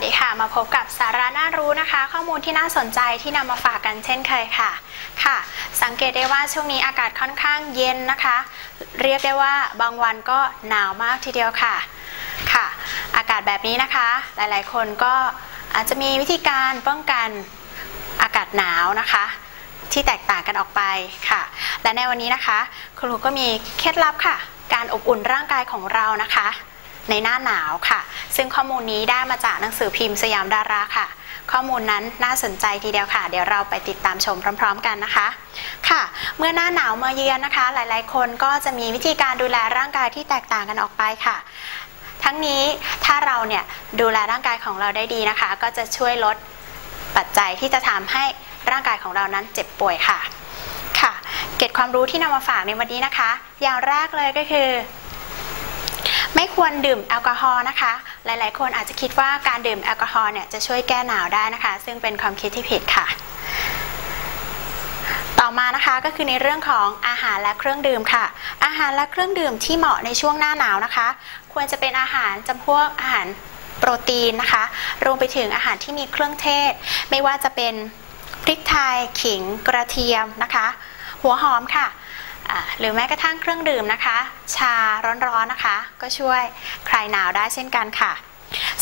กับสาระน่ารู้นะคะ ข้อมูลที่น่าสนใจที่นำมาฝากกันเช่นเคยค่ะ ค่ะ สังเกตได้ว่าช่วงนี้อากาศค่อนข้างเย็นนะคะ เรียกได้ว่าบางวันก็หนาวมากทีเดียวค่ะ ค่ะ อากาศแบบนี้นะคะ หลายๆ คนก็อาจจะมีวิธีการป้องกันอากาศหนาวนะคะ ที่แตกต่างกันออกไปค่ะ และในวันนี้นะคะ ครูก็มีเคล็ดลับค่ะ การอบอุ่นร่างกายของเรานะคะ ในหน้าหนาวค่ะ ซึ่งข้อมูลนี้ได้มาจากหนังสือพิมพ์สยามดาราค่ะ ข้อมูลนั้นน่าสนใจทีเดียวค่ะ เดี๋ยวเราไปติดตามชมพร้อม ๆ กันนะคะ ค่ะ เมื่อหน้าหนาวมาเยือนนะคะ หลายๆ คนก็จะมีวิธีการดูแลร่างกายที่แตกต่างกันออกไปค่ะทั้งนี้ถ้าเราเนี่ยดูแลร่างกายของเราได้ดีนะคะ ก็จะช่วยลดปัจจัยที่จะทำให้ร่างกายของเรานั้นเจ็บป่วยค่ะ ค่ะ เกร็ดความรู้ที่นำมาฝากในวันนี้นะคะ อย่างแรกเลยก็คือ ไม่ควรดื่มแอลกอฮอล์นะคะ หลายๆ คนอาจจะคิดว่าการดื่มแอลกอฮอล์เนี่ยจะช่วยแก้หนาวได้นะคะ ซึ่งเป็นความคิดที่ผิดค่ะ ต่อมานะคะก็คือในเรื่องของอาหารและเครื่องดื่มค่ะ อาหารและเครื่องดื่มที่เหมาะในช่วงหน้าหนาวนะคะ ควรจะเป็นอาหารจำพวกอาหารโปรตีนนะคะ รวมไปถึงอาหารที่มีเครื่องเทศ ไม่ว่าจะเป็นพริกไทย ขิง กระเทียมนะคะ หัวหอมค่ะ หรือแม้กระทั่งเครื่องดื่มนะคะ ชาร้อนๆนะคะ ก็ช่วยคลายหนาวได้เช่นกันค่ะ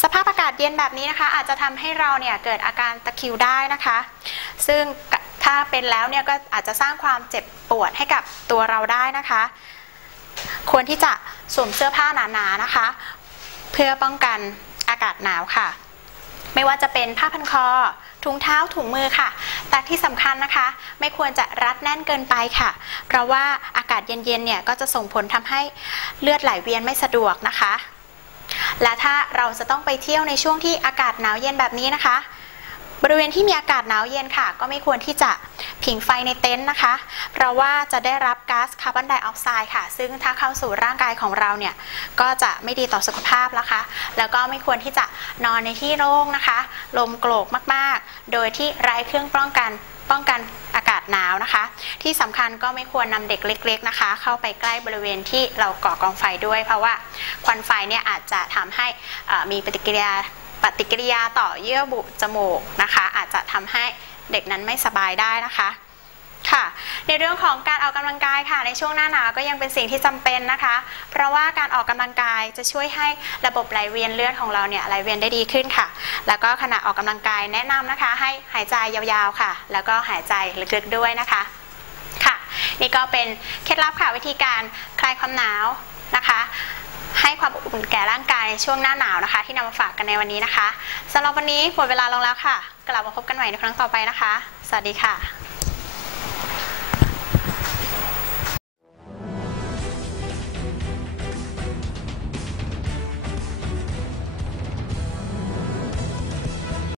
สภาพอากาศเย็นแบบนี้นะคะ อาจจะทำให้เราเนี่ยเกิดอาการตะคริวได้นะคะ ซึ่งถ้าเป็นแล้วเนี่ยก็อาจจะสร้างความเจ็บปวดให้กับตัวเราได้นะคะ ควรที่จะสวมเสื้อผ้าหนาๆนะคะ เพื่อป้องกันอากาศหนาวค่ะ ไม่ว่าจะเป็นผ้าพันคอ ถุงเท้าถุงมือค่ะ แต่ที่สำคัญนะคะ ไม่ควรจะรัดแน่นเกินไปค่ะ เพราะว่าอากาศเย็นๆเนี่ยก็จะส่งผลทำให้เลือดไหลเวียนไม่สะดวกนะคะ และถ้าเราจะต้องไปเที่ยวในช่วงที่อากาศหนาวเย็นแบบนี้นะคะ บริเวณที่มีอากาศหนาวเย็นค่ะ ก็ไม่ควรที่จะผิงไฟในเต็นท์นะคะ เพราะว่าจะได้รับก๊าซคาร์บอนไดออกไซด์ค่ะ ซึ่งถ้าเข้าสู่ร่างกายของเราเนี่ย ก็จะไม่ดีต่อสุขภาพนะคะ แล้วก็ไม่ควรที่จะนอนในที่โล่งนะคะ ลมโกรกมากๆ โดยที่ไร้เครื่องป้องกันป้องกันอากาศหนาวนะคะ ที่สำคัญก็ไม่ควรนำเด็กเล็ก ๆนะคะ เข้าไปใกล้บริเวณที่เราก่อกองไฟด้วย เพราะว่าควันไฟเนี่ยอาจจะทำให้มีปฏิกิริยา ปฏิกิริยาต่อเยื่อบุจมูกนะคะ อาจจะทำให้เด็กนั้นไม่สบายได้นะคะค่ะในเรื่องของการออกกำลังกายค่ะในช่วงหน้าหนาวก็ยังเป็นสิ่งที่จำเป็นนะคะ เพราะว่าการออกกำลังกายจะช่วยให้ระบบไหลเวียนเลือดของเราเนี่ยไหลเวียนได้ดีขึ้นค่ะ แล้วก็ขณะออกกำลังกายแนะนำนะคะ ให้หายใจยาวๆค่ะ แล้วก็หายใจลึกๆด้วยนะคะค่ะ นี่ก็เป็นเคล็ดลับค่ะวิธีการคลายความหนาวนะคะ ให้ความอบอุ่นแก่ร่างกายในช่วงหน้าหนาวนะคะ ที่นำมาฝากกันในวันนี้นะคะสำหรับวันนี้หมดเวลาลงแล้วค่ะ กลับมาพบกันใหม่ในครั้งต่อไปนะคะ สวัสดีค่ะ